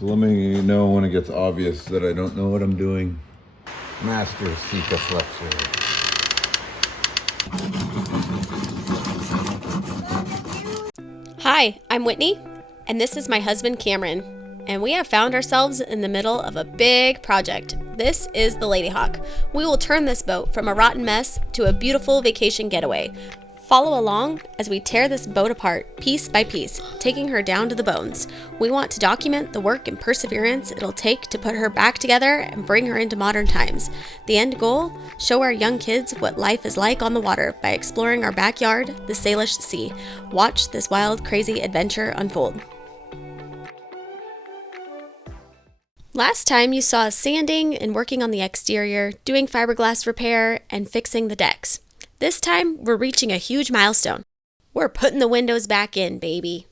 So let me know when it gets obvious that I don't know what I'm doing. Master Sika Flexer. Hi, I'm Whitney, and this is my husband Cameron, and we have found ourselves in the middle of a big project. This is the Lady Hawk. We will turn this boat from a rotten mess to a beautiful vacation getaway. Follow along as we tear this boat apart piece by piece, taking her down to the bones. We want to document the work and perseverance it'll take to put her back together and bring her into modern times. The end goal? Show our young kids what life is like on the water by exploring our backyard, the Salish Sea. Watch this wild, crazy adventure unfold. Last time you saw us sanding and working on the exterior, doing fiberglass repair, and fixing the decks. This time, we're reaching a huge milestone. We're putting the windows back in, baby.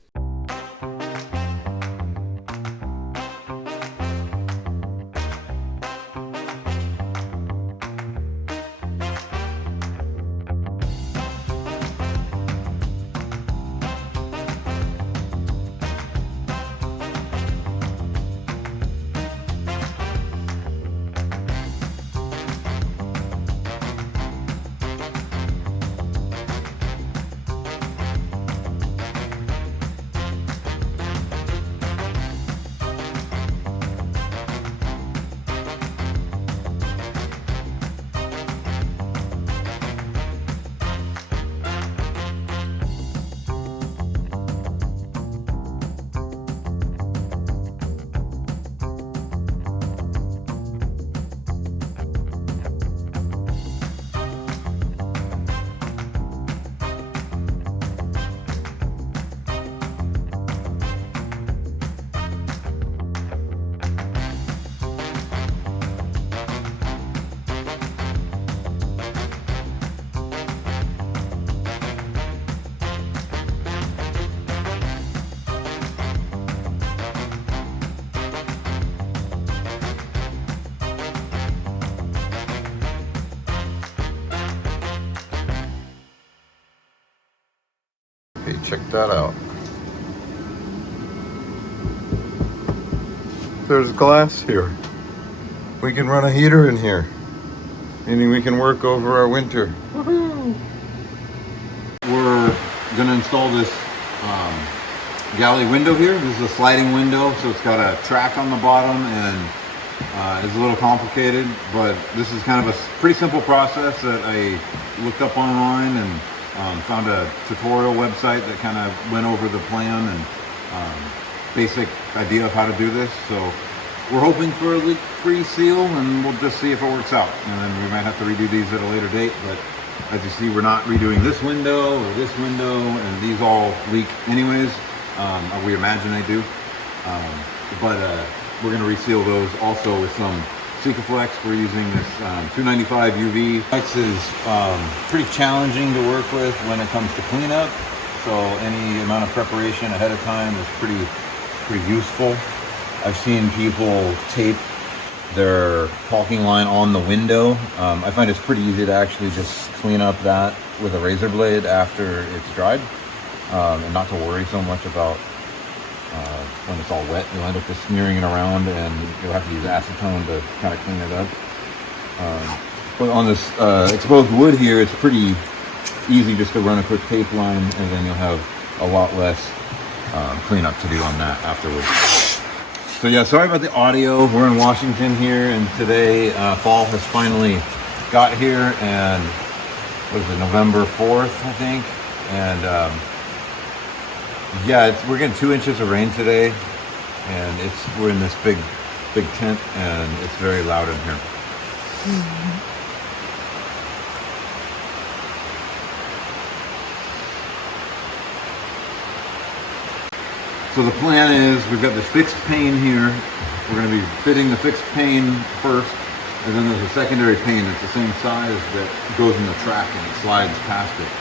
Hey, check that out. There's glass here. We can run a heater in here, meaning we can work over our winter. Woohoo! We're gonna install this galley window here. This is a sliding window, so it's got a track on the bottom, and it's a little complicated, but this is kind of a pretty simple process that I looked up online and found a tutorial website that kind of went over the plan and basic idea of how to do this. So we're hoping for a leak-free seal, and we'll just see if it works out. And then we might have to redo these at a later date, but as you see, we're not redoing this window or this window, and these all leak anyways. We imagine they do. But we're going to reseal those also with some Sika Flex. We're using this 295 UV. Flex is pretty challenging to work with when it comes to cleanup, so any amount of preparation ahead of time is pretty useful. I've seen people tape their caulking line on the window. I find it's pretty easy to actually just clean up that with a razor blade after it's dried, and not to worry so much about when it's all wet. You'll end up just smearing it around, and you'll have to use acetone to kind of clean it up. But on this exposed wood here, it's pretty easy just to run a quick tape line, and then you'll have a lot less cleanup to do on that afterwards. So yeah, sorry about the audio. We're in Washington here, and today fall has finally got here, and what is it, November 4th, I think. And yeah, we're getting 2 inches of rain today, and we're in this big tent, and it's very loud in here. So the plan is, we've got this fixed pane here. We're going to be fitting the fixed pane first, and then there's a secondary pane that's the same size that goes in the track and it slides past it.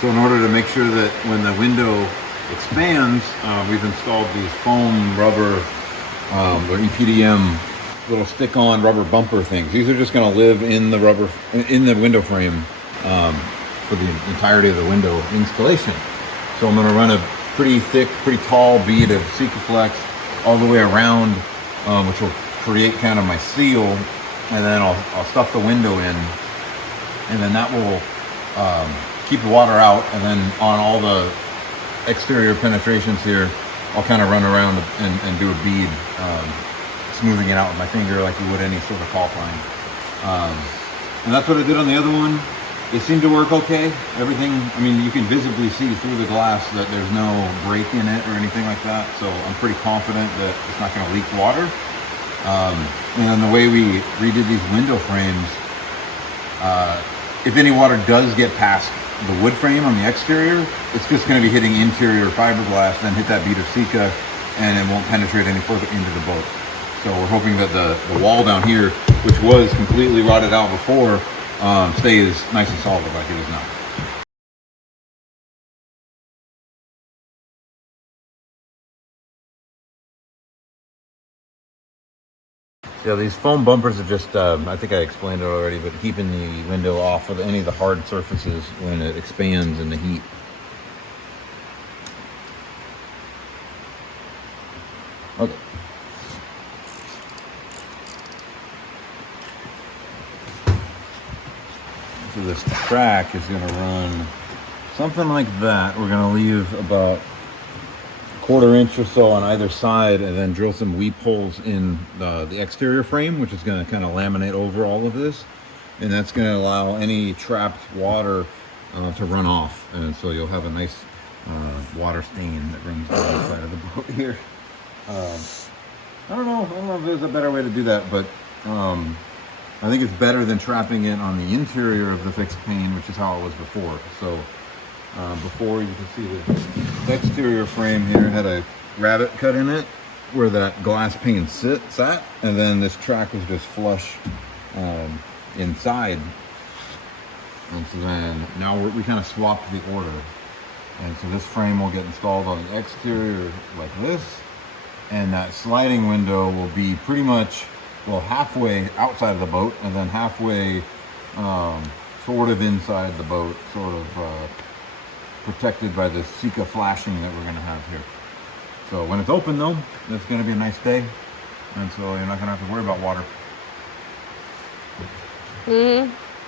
So in order to make sure that when the window expands, we've installed these foam rubber, or EPDM little stick-on rubber bumper things. These are just going to live in the window frame for the entirety of the window installation. So I'm going to run a pretty thick, pretty tall bead of Sika Flex all the way around, which will create kind of my seal, and then I'll stuff the window in, and then that will keep the water out, and then on all the exterior penetrations here, I'll kind of run around and do a bead, smoothing it out with my finger like you would any sort of caulk line. And that's what I did on the other one. It seemed to work okay. Everything, I mean, you can visibly see through the glass that there's no break in it or anything like that. So I'm pretty confident that it's not going to leak water. And then the way we redid these window frames, if any water does get past the wood frame on the exterior, it's just going to be hitting interior fiberglass, then hit that bead of Sika, and it won't penetrate any further into the boat. So we're hoping that the wall down here, which was completely rotted out before, stays nice and solid like it is now. Yeah, these foam bumpers are just, I think I explained it already, but keeping the window off of any of the hard surfaces when it expands in the heat. Okay. So this track is going to run something like that. We're going to leave about a 1/4 inch or so on either side, and then drill some weep holes in the exterior frame, which is going to kind of laminate over all of this, and that's going to allow any trapped water to run off, and so you'll have a nice water stain that runs down the side of the boat here. I don't know if there's a better way to do that, but I think it's better than trapping it on the interior of the fixed pane, which is how it was before. So before, you can see the exterior frame here had a rabbet cut in it where that glass pane sat, and then this track was just flush inside. And so then now we kind of swapped the order. And so this frame will get installed on the exterior like this, and that sliding window will be pretty much, well, halfway outside of the boat, and then halfway sort of inside the boat, sort of protected by the Sika flashing that we're going to have here. So when it's open though, it's going to be a nice day, and so you're not going to have to worry about water.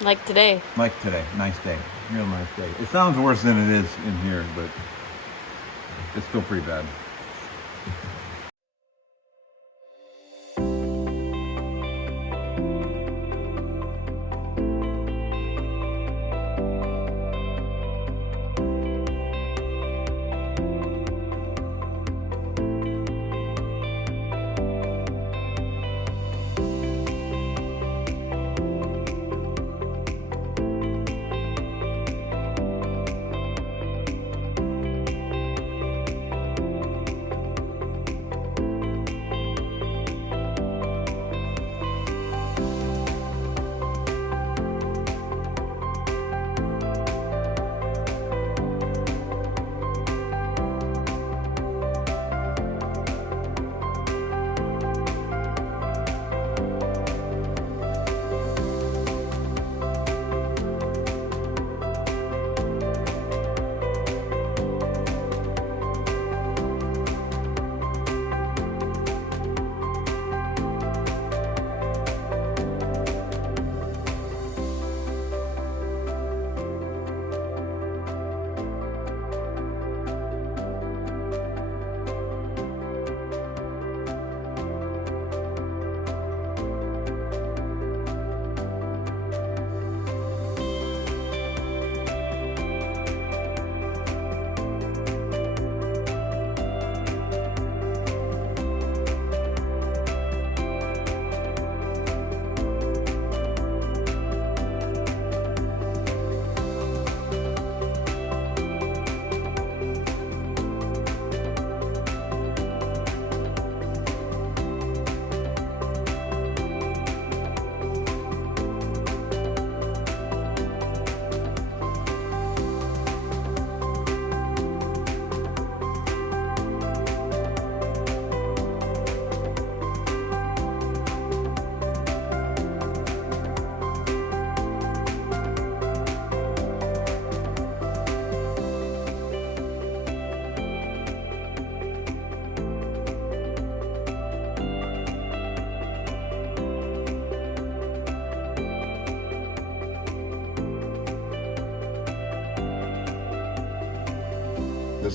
Like today. Like today. Nice day. Real nice day. It sounds worse than it is in here, but it's still pretty bad.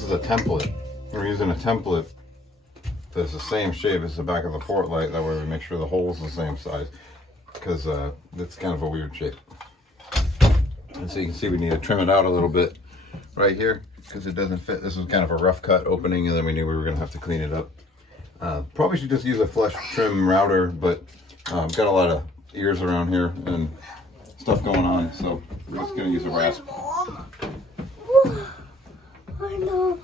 is a template. We're using a template that's the same shape as the back of the port light. That way we make sure the hole's the same size, because it's kind of a weird shape. And so you can see we need to trim it out a little bit right here because it doesn't fit. This was kind of a rough cut opening, and then we knew we were gonna have to clean it up. Probably should just use a flush trim router, but got a lot of ears around here and stuff going on, so we're just gonna use a rasp. I know.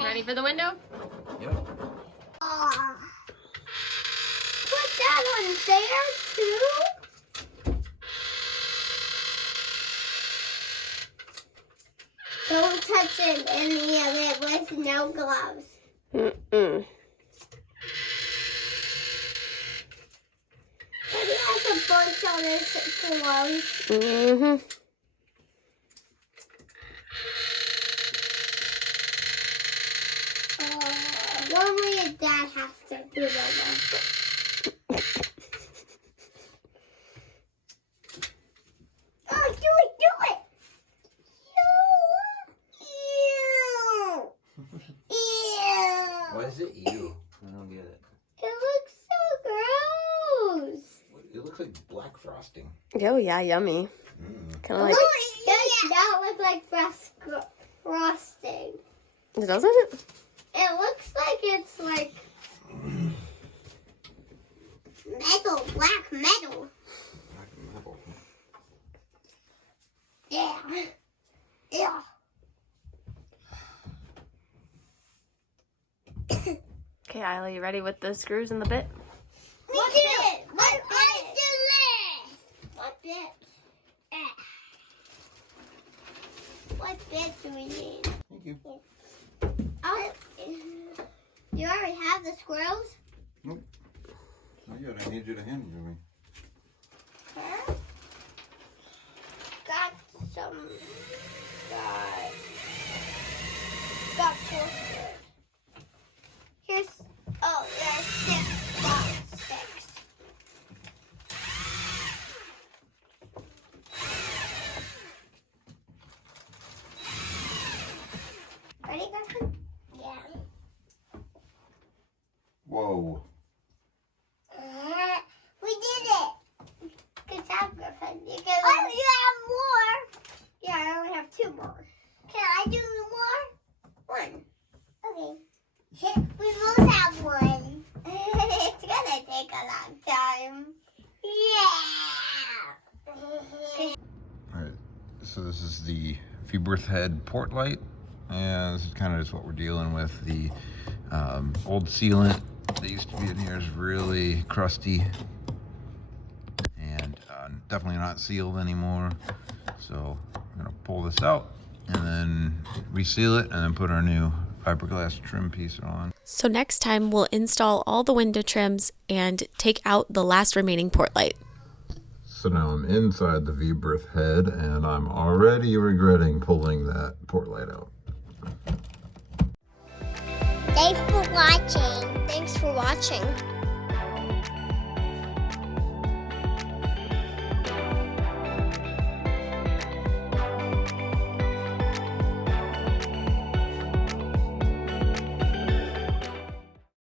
Ready for the window? Yep. Put that on there too? Don't touch it any of it with no gloves. Mm-mm. Daddy has a bunch on his clothes. Mm-hmm. Normally your dad has to do that. Oh, do it! Ew! Why is it you? I don't get it. It looks so gross. It looks like black frosting. Oh yeah, yummy. Kind of like. It does not look like frosting. It doesn't? It looks like it's like metal, black metal. Black metal. Yeah. Yeah. Okay, Isla, you ready with the screws and the bit? What bit? What bit? What bit do we need? Thank you. You already have the squirrels? Nope. Not yet. I need you to hand them to me. Huh? Got some. Got 4 squirrels. Here's. Oh, there's 6. Got 6. Ready, Griffin? Yeah. Whoa. We did it. Good job, Griffin. You have more. Yeah, I only have 2 more. Can I do more? 1. Okay. We both have 1. It's gonna take a long time. Yeah. Alright, so this is the V-berth head port light, and this is kind of just what we're dealing with. The old sealant that used to be in here is really crusty and definitely not sealed anymore. So I'm gonna pull this out and then reseal it and then put our new fiberglass trim piece on. So next time we'll install all the window trims and take out the last remaining port light. So now I'm inside the V-berth head and I'm already regretting pulling that port light out. Thanks for watching.